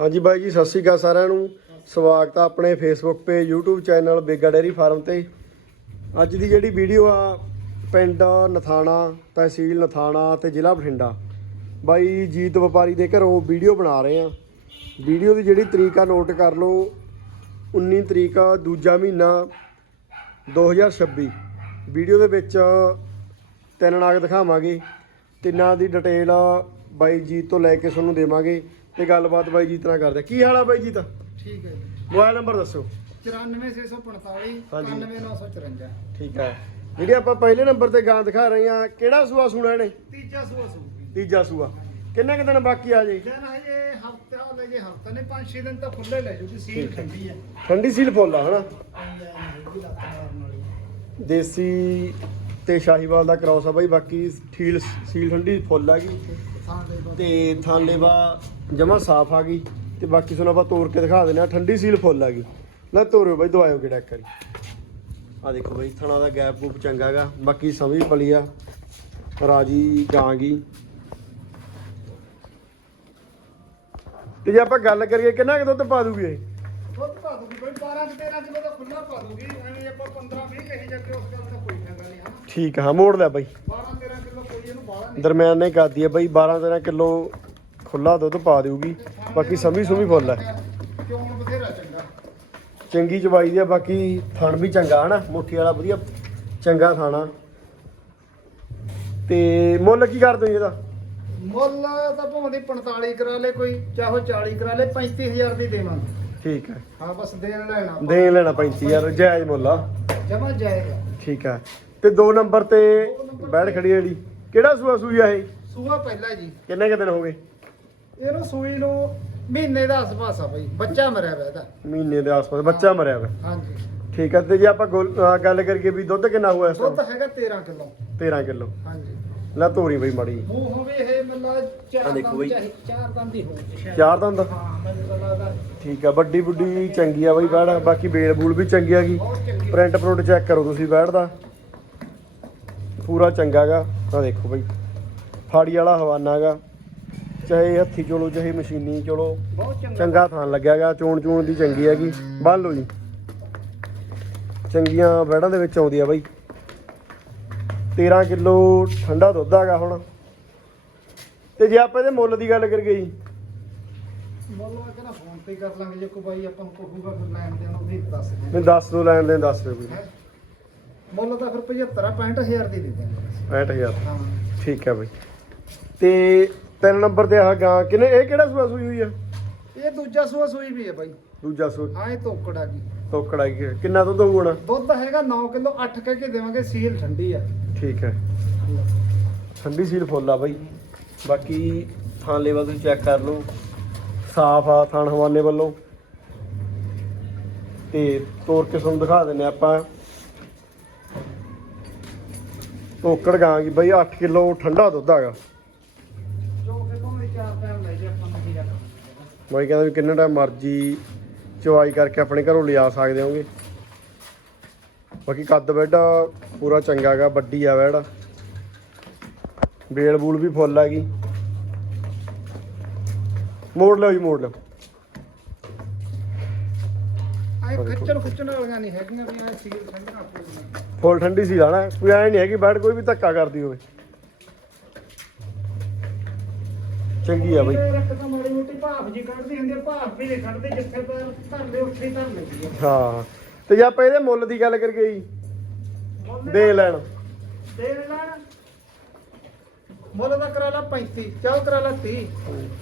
ਹਾਂਜੀ ਬਾਈ ਜੀ, ਸਤਿ ਸ਼੍ਰੀ ਅਕਾਲ ਸਾਰਿਆਂ ਨੂੰ। ਸਵਾਗਤ ਆ ਆਪਣੇ ਫੇਸਬੁੱਕ ਤੇ, YouTube channel Bega dairy farm ਤੇ। ਅੱਜ ਦੀ ਜਿਹੜੀ ਵੀਡੀਓ ਆ, ਪਿੰਡ ਨਥਾਣਾ, ਤਹਿਸੀਲ ਨਥਾਣਾ ਤੇ ਜ਼ਿਲ੍ਹਾ ਬਠਿੰਡਾ। ਬਾਈ ਜੀਤ ਵਪਾਰੀ ਦੇ ਘਰੋਂ ਵੀਡੀਓ ਬਣਾ ਰਹੇ ਆ। ਵੀਡੀਓ ਦੀ ਜਿਹੜੀ ਤਰੀਕ ਆ ਨੋਟ ਕਰ ਲਓ। 19 ਤਰੀਕ ਦੂਜਾ ਮਹੀਨਾ 2026 ਵੀਡੀਓ ਦੇ ਵਿੱਚ ਤਿੰਨ ਨਾਗ ਦਿਖਾਵਾਂਗੇ। ਤਿੰਨਾਂ ਦੀ ਡਿਟੇਲ ਬਾਈ ਜੀਤ ਤੋਂ ਲੈ ਕੇ ਤੁਹਾਨੂੰ ਦੇਵਾਂਗੇ। ਤੇ ਗੱਲਬਾਤ ਬਾਈ ਜੀਤ ਨਾਲ ਕਰਦੇ ਆ। ਕੀ ਹਾਲ ਆ ਬਾਈ ਜੀਤ ਠੀਕ ਹੈ ਜੀ। ਮੋਬਾਈਲ ਨੰਬਰ ਦੱਸੋ। 94645 ਹਾਂਜੀ। 99954 ਠੀਕ ਹੈ। ਜਿਹੜੀ ਆਪਾਂ ਪਹਿਲੇ ਨੰਬਰ ਤੇ ਗਾਂ ਦਿਖਾ ਰਹੇ ਆ ਕਿਹੜਾ ਸੂਆ ਸੁਣਾ ਇਹਨੇ? ਤੀਜਾ ਸੂਆ ਸੂਗੀ ਤੀਜਾ ਸੂਆ। ਕਿੰਨੇ ਕੁ ਦਿਨ ਬਾਕੀ ਆ ਜੇ? ਜਨ ਹਜੇ ਹਫਤਾ ਲੈ ਜੇ ਹਫਤਾ ਨੇ 5-6 ਦਿਨ ਤਾਂ ਖੁੱਲੇ ਲੈ ਜੂਗੀ ਸੀਲ ਠੰਡੀ ਹੈ। ਠੰਡੀ ਸੀਲ ਫੁੱਲ ਆ ਹਨਾ? ਆਈ ਐ ਨਹੀਂ ਲੱਤ ਮਾਰਨ ਵਾਲੀ ਦੇਸੀ ਤੇ ਸ਼ਾਹੀਵਾਲ ਦਾ ਕ੍ਰਾਸ ਆ ਬਾਈ ਬਾਕੀ ਠੀਲ ਸੀਲ ਠੰਡੀ ਫੁੱਲ ਆ ਗਈ ਤੇ ਥਾਂਲੇਵਾ ਜਮਾ ਸਾਫ਼ ਆ ਗਈ ਤੇ ਬਾਕੀ ਤੁਹਾਨੂੰ ਆਪਾਂ ਤੋੜ ਕੇ ਦਿਖਾ ਦਿੰਦੇ ਆ ਠੰਡੀ ਸੀਲ ਫੁੱਲ ਆ ਗਈ। ਲੈ ਤੋਰਿਓ ਬਾਈ ਦਵਾਇਓ ਕਿਹੜਾ ਇੱਕ ਵਾਰੀ। ਆ ਦੇਖੋ ਬਾਈ ਥਣਾ ਦਾ ਗੈਪ ਗੂਪ ਚੰਗਾ ਗਾ। ਬਾਕੀ ਸਮਝ ਪਲੀ ਆ। ਰਾਜੀ ਗਾਂ ਗਈ। ਤੇ ਜੇ ਆਪਾਂ ਗੱਲ ਕਰੀਏ ਕਿੰਨਾ ਕੁ ਦੁੱਧ ਪਾ ਦੂਗੀ ਇਹ? ਦੁੱਧ ਪਾ ਦੂਗੀ ਕੋਈ 12 13 ਕਿਲੋ ਦਾ ਖੁੱਲਾ ਪਾ ਦੂਗੀ। ਐਵੇਂ ਆਪਾਂ 15 20 ਕਹੀ ਜਾਂਦੇ ਉਸ ਗੱਲ ਦਾ ਕੋਈ ਫਾਇਦਾ ਨਹੀਂ ਠੀਕ ਆ ਮੋੜ ਲੈ ਬਾਈ। 12 13 ਕਿਲੋ ਕੋਈ ਇਹਨੂੰ ਬਾਹਲਾ ਨਹੀਂ ਦਰਮਿਆਨ ਕਰਦੀ ਆ ਬਾਈ 12 13 ਕਿਲੋ ਖੁੱਲਾ ਦੁੱਧ ਪਾ ਦੇਊਗੀ। ਬਾਕੀ ਸਮੀ ਸੁਮੀ ਫੁੱਲ ਚੋਣ ਬਥੇਰਾ ਚੰਗਾ ਚੰਗੀ ਚਵਾਈ ਦੀ ਆ ਬਾਕੀ ਥਣ ਵੀ ਚੰਗਾ ਹਨਾ। ਮੁੱਠੀ ਵਾਲਾ ਵਧੀਆ ਚੰਗਾ ਥਾਣਾ ਤੇ ਮੁੱਲ ਕੀ ਕਰ ਦੋ ਇਹਦਾ? ਮੁੱਲ ਤਾਂ ਭਾਵੇਂ ਦੀ 45 ਕਰਾ ਲੇ ਕੋਈ ਚਾਹੋ 40 ਕਰਾ ਲੇ 35000 ਦੀ ਦੇਵਾਂਗੇ। ਠੀਕ ਹੈ। ਹਾਂ ਬਸ ਦੇਣ ਲੈਣਾ। ਦੇ ਲੈਣਾ 35 ਯਾਰ ਜਾਇਜ਼ ਮੁੱਲ ਆ। ਜਮਾ ਜਾਏਗਾ ਠੀਕ ਹੈ। ਤੇ 2 ਨੰਬਰ ਤੇ ਬੈਠ ਖੜੀ ਜਿਹੜੀ। ਕਿਹੜਾ ਸੂਆ ਸੂਈ ਆ ਇਹ? ਸੂਆ ਪਹਿਲਾ ਜੀ। ਕਿੰਨੇ ਕੁ ਦਿਨ ਹੋ ਗਏ? ਇਹਨੂੰ ਸੂਈ ਨੂੰ ਮਹੀਨੇ ਦਾ ਆਸ-ਪਾਸ ਆ ਬਈ ਬੱਚਾ ਮਰਿਆ ਹੋਇਆ ਇਹਦਾ। ਮਹੀਨੇ ਦੇ ਆਸ-ਪਾਸ ਬੱਚਾ ਮਰਿਆ ਵਾ। ਹਾਂਜੀ। ਠੀਕ ਹੈ ਤੇ ਜੇ ਆਪਾਂ ਗੋਲ- ਅਹ ਗੱਲ ਕਰੀਏ ਵੀ ਦੁੱਧ ਕਿੰਨਾ ਹੋਇਆ ਇਸ ਦੁੱਧ ਟਾਈਮ ਹੈਗਾ 13 ਕਿਲੋ। 13 ਕਿਲੋ। ਹਾਂਜੀ। ਲੈ ਤੋਰੀ ਬਈ ਮਾੜੀ ਮੂੰਹ ਹੋਵੇ ਇਹ ਮਤਲਬ ਆਹ ਚਾਰ ਦੇਖੋ ਦੰਦ ਬਈ। ਚਾਹੀ ਚਾਰ ਦੰਦ ਹੀ ਹੋਊ ਸ਼ਾਇਦ ਚਾਰ ਦੰਦ? ਹਾਂ ਮੈਨੂੰ ਤਾਂ ਲੱਗਦਾ। ਠੀਕ ਆ ਵੱਡੀ ਬੁੱਢੀ ਚੰਗੀ ਆ ਬਈ ਬੈੜ ਬਾਕੀ ਬੇਲ ਬੂਲ ਵੀ ਚੰਗੀ ਬਹੁਤ ਚੰਗੀ ਪ੍ਰਿੰਟ ਪ੍ਰਿੰਟ ਚੈੱਕ ਕਰੋ ਤੁਸੀਂ ਬੈੜ ਦਾ। ਪੂਰਾ ਚੰਗਾਗਾ ਆ ਦੇਖੋ ਬਈ ਫਾੜੀ ਵਾਲਾ ਹਵਾਨਾਗਾ ਚਾਹੇ ਹੱਥੀ ਚੋਲੋ ਚਾਹੇ ਮਸ਼ੀਨੀ ਚੋਲੋ ਬਹੁਤ ਚੰਗਾ। ਥਾਂ ਲੱਗਿਆਗਾ ਚੋਣ ਚੂਣ ਦੀ ਚੰਗੀ ਹੈਗੀ। ਬੰਨ ਲਓ ਜੀ। ਚੰਗੀਆਂ ਬੈੜਾਂ ਦੇ ਵਿੱਚ ਆਉਂਦੀ ਆ ਬਈ। 13 ਕਿਲੋ ਠੰਡਾ ਦੁੱਧ ਹੈਗਾ ਹੁਣ। ਤੇ ਜੇ ਆਪਾਂ ਇਹਦੇ ਮੁੱਲ ਦੀ ਗੱਲ ਕਰੀਏ ਜੀ। ਮੁੱਲ ਮੈਂ ਕਹਿੰਦਾ ਫੋਨ ਤੇ ਕਰ ਲਾਂਗੇ। ਜੇ ਕੋਈ ਬਾਈ ਆਪਾਂ ਨੂੰ ਕਹੂਗਾ ਫਿਰ ਲੈਣ ਦੇਣ ਉਹਦੀ ਦੱਸ ਦੇ ਮੈਨੂੰ ਦੱਸ ਦੋ ਲੈਣ ਦੇ ਦੱਸ ਦਿਓ ਕੋਈ। ਮੁੱਲ ਤਾਂ ਫਿਰ 75 65000 ਦੀ ਦੇ ਦਾਂਗੇ 65000 ਹਾਂ। ਠੀਕ ਹੈ ਬਈ। ਤੇ ਤਿੰਨ ਨੰਬਰ ਤੇ ਆਹ ਗਾਂ ਕਿਨੇ ਇਹ ਕਿਹੜਾ ਸੂਆ ਸੂਈ ਹੋਈ ਆ? ਇਹ ਦੂਜਾ ਸੂਆ ਸੂਈ ਵੀ ਹੈ ਬਾਈ। ਦੂਜਾ ਸੂਆ। ਹਾਂ ਇਹ ਤੋਕੜ ਆ ਗਈ ਤੋਕੜਾ ਕੀ ਕਿੰਨਾ ਦੁੱਧ ਹੋਣਾ ਦੁੱਧ ਹੈਗਾ 9 ਕਿਲੋ 8 ਕਹਿ ਕੇ ਦੇਵਾਂਗੇ ਸੀਲ ਠੰਡੀ ਆ। ਠੀਕ ਹੈ ਠੰਡੀ ਸੀਲ ਫੁੱਲ ਆ ਬਈ। ਬਾਕੀ ਥਾਂ ਲੈਵਲ ਤੁਸੀਂ ਚੈੱਕ ਕਰ ਲਓ। ਸਾਫ਼ ਆ ਥਾਣ ਹਵਾਨੇ ਵੱਲੋਂ। ਤੇ ਤੋੜ ਕੇ ਤੁਹਾਨੂੰ ਦਿਖਾ ਦਿੰਨੇ ਆਪਾਂ। ਤੋਕੜ ਗਾਂ ਗਈ ਬਈ 8 ਕਿਲੋ ਠੰਡਾ ਦੁੱਧ ਹੈਗਾ। ਬਾਈ ਕਹਿੰਦਾ ਵੀ ਕਿੰਨਾ ਟਾਈਮ ਮਰਜ਼ੀ ਚਵਾਈ ਕਰਕੇ ਆਪਣੇ ਘਰੋਂ ਲਿਆ ਸਕਦੇ ਹੋਗੇ। ਬਾਕੀ ਕੱਦ ਬੈਡਾ ਪੂਰਾ ਚੰਗਾ ਗਾ ਵੱਡੀ ਆ ਬੈੜ ਬੇਲ ਬੂਲ ਵੀ ਫੁੱਲ ਹੈਗੀ। ਮੋੜ ਲਓ ਜੀ, ਮੋੜ ਲਿਓ। ਆਏ ਖੱਚਰ ਖੁੱਚਣ ਵਾਲੀਆਂ ਨਹੀਂ ਹੈਗੀਆਂ ਵੀ ਆਏ ਸੀਲ ਠੰਡੀਆਂ ਪੂਰੀਆਂ ਫੁੱਲ ਠੰਡੀ ਸੀ ਲਾਣਾ ਕੋਈ ਐ ਨਹੀਂ ਹੈਗੀ ਬੈੜ ਕੋਈ ਵੀ ਧੱਕਾ ਕਰਦੀ ਹੋਵੇ। ਚੰਗੀ ਆ ਬਈ। ਇੱਕ ਤਾਂ ਮਾੜੀ ਮੋਟੀ ਭਾਫ ਜੀ ਕੱਢਦੀ ਹੁੰਦੀ ਆ, ਭਾਫ ਵੀ ਨਹੀਂ ਕੱਢਦੀ ਜਿੱਥੇ ਪਰ ਧਰਦੇ ਉੱਥੇ ਹੀ ਧਰ ਲੈਂਦੀ ਆ। ਹਾਂ ਤੇ ਜੇ ਆਪਾਂ ਇਹਦੇ ਮੁੱਲ ਦੀ ਗੱਲ ਕਰੀਏ ਜੀ। ਦੇ ਲੈਣ। ਦੇ ਲੈਣ ਮੁੱਲ ਦਾ ਕਰਾ ਲਾ 35 ਚੱਲ ਕਰਾ ਲਾ 30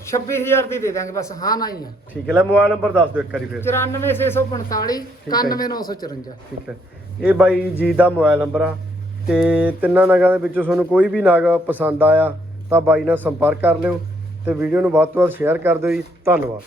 26000 ਦੀ ਦੇ ਦਾਂਗੇ ਬਸ ਹਾਂ ਨਾ ਹੀ ਆ। ਠੀਕ ਹੈ ਲੈ ਮੋਬਾਈਲ ਨੰਬਰ ਦੱਸ ਦਿਓ ਇੱਕ ਵਾਰੀ ਫਿਰ। 94645 ਠੀਕ ਹੈ। 91954 ਠੀਕ ਹੈ। ਇਹ ਬਾਈ ਜੀ ਦਾ ਮੋਬਾਈਲ ਨੰਬਰ ਆ ਤੇ ਤਿੰਨਾਂ ਨਗਾਂ ਦੇ ਵਿੱਚੋਂ ਤੁਹਾਨੂੰ ਕੋਈ ਵੀ ਨਗ ਪਸੰਦ ਆਇਆ ਤਾਂ ਬਾਈ ਨਾਲ ਸੰਪਰਕ ਕਰ ਲਿਓ ਤੇ ਵੀਡੀਓ ਨੂੰ ਵੱਧ ਤੋਂ ਵੱਧ ਸ਼ੇਅਰ ਕਰ ਦਿਓ ਜੀ। ਧੰਨਵਾਦ।